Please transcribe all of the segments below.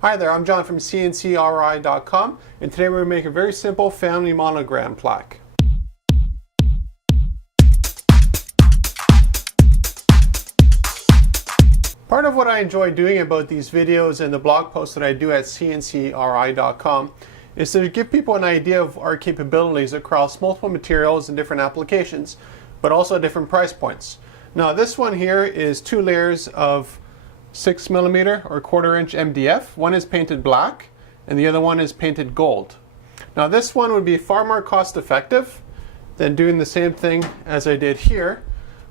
Hi there, I'm John from CNCKing.com, and today we're going to make a very simple family monogram plaque. Part of what I enjoy doing about these videos and the blog posts that I do at CNCKing.com is to give people an idea of our capabilities across multiple materials and different applications, but also different price points. Now this one here is 2 layers of 6mm or 1/4 inch MDF. One is painted black and the other one is painted gold. Now this one would be far more cost effective than doing the same thing as I did here,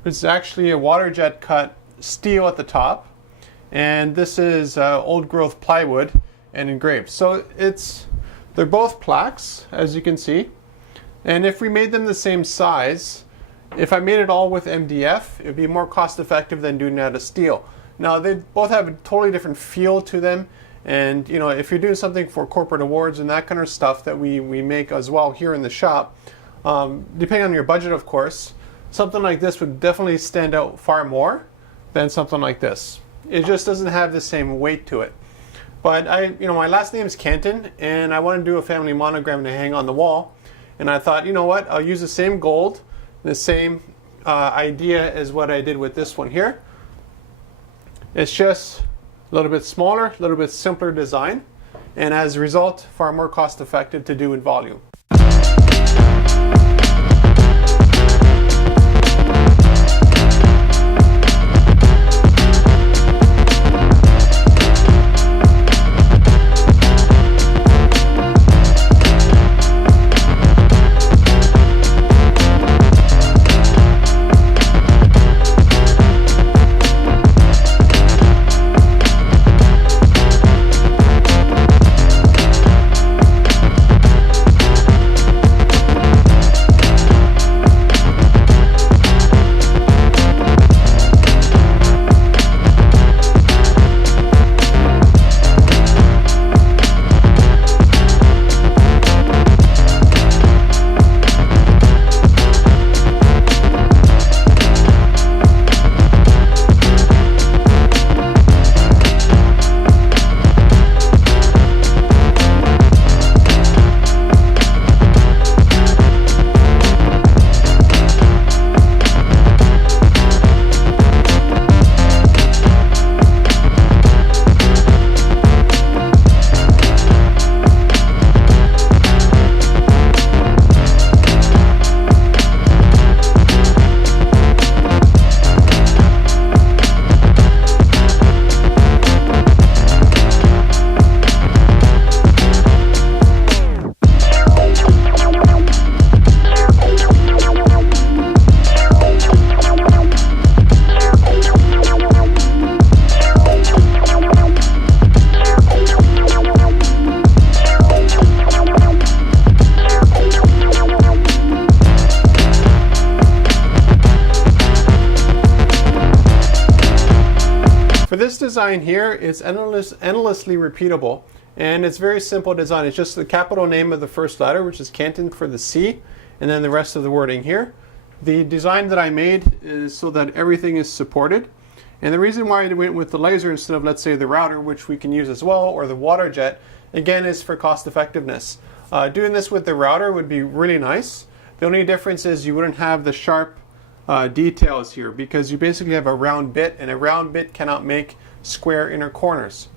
which is actually a water jet cut steel at the top, and this is old growth plywood and engraved. So they're both plaques, as you can see, and if we made them the same size, if I made it all with MDF, it would be more cost effective than doing it out of steel. Now they both have a totally different feel to them, and you know, if you're doing something for corporate awards and that kind of stuff that we make as well here in the shop, depending on your budget of course, something like this would definitely stand out far more than something like this. It just doesn't have the same weight to it. But my last name is Kenton, and I want to do a family monogram to hang on the wall, and I thought, you know what, I'll use the same gold, the same idea as what I did with this one here. It's just a little bit smaller, a little bit simpler design, and as a result, far more cost effective to do in volume. For this design here, it's endlessly repeatable, and it's very simple design. It's just the capital name of the first letter, which is Kenton for the C, and then the rest of the wording here. The design that I made is so that everything is supported, and the reason why I went with the laser instead of, let's say, the router, which we can use as well, or the water jet, again, is for cost effectiveness. Doing this with the router would be really nice. The only difference is you wouldn't have the sharp details here, because you basically have a round bit, and a round bit cannot make square inner corners.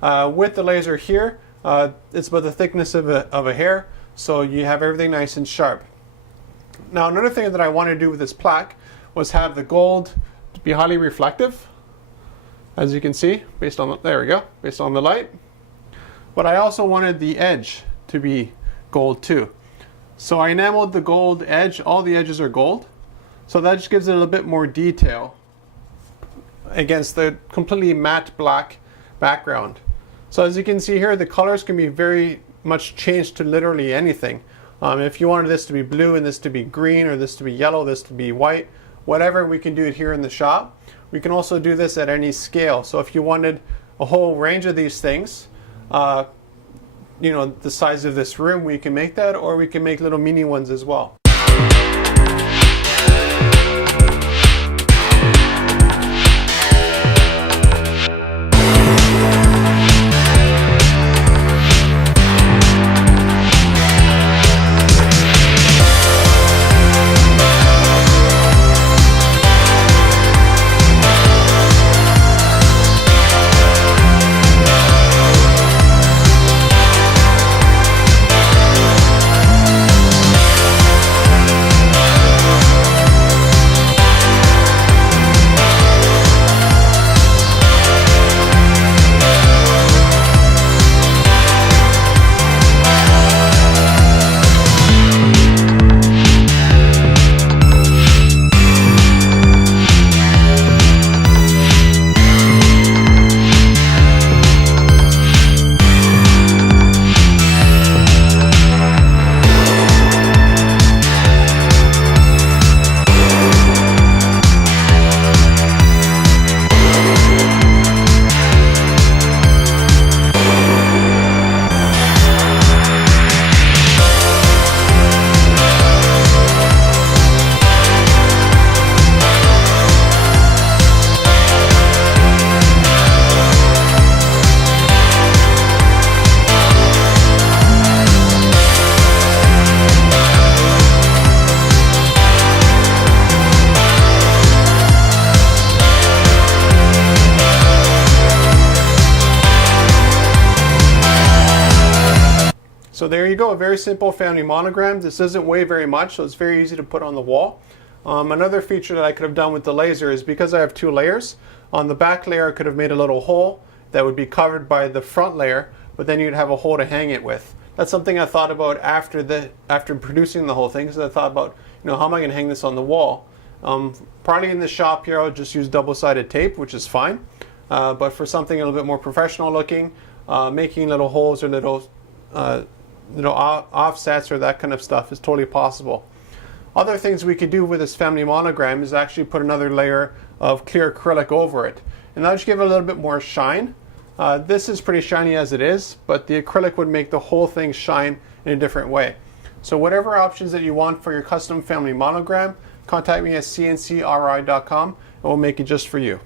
With the laser here, it's about the thickness of a hair, so you have everything nice and sharp. Now another thing that I wanted to do with this plaque was have the gold be highly reflective, as you can see, based on the light. But I also wanted the edge to be gold too. So I enameled the gold edge, all the edges are gold. So that just gives it a little bit more detail against the completely matte black background. So as you can see here, the colors can be very much changed to literally anything. If you wanted this to be blue and this to be green, or this to be yellow, this to be white, whatever, we can do it here in the shop. We can also do this at any scale. So if you wanted a whole range of these things, the size of this room, we can make that, or we can make little mini ones as well. So there you go, a very simple family monogram. This doesn't weigh very much, so it's very easy to put on the wall. Another feature that I could have done with the laser is because I have 2 layers, on the back layer I could have made a little hole that would be covered by the front layer, but then you'd have a hole to hang it with. That's something I thought about after producing the whole thing, because I thought about, how am I going to hang this on the wall? Probably in the shop here I'll just use double-sided tape, which is fine. But for something a little bit more professional looking, making little holes or little offsets or that kind of stuff is totally possible. Other things we could do with this family monogram is actually put another layer of clear acrylic over it, and that'll just give it a little bit more shine. This is pretty shiny as it is, but the acrylic would make the whole thing shine in a different way. So whatever options that you want for your custom family monogram, contact me at CNCKing.com and we'll make it just for you.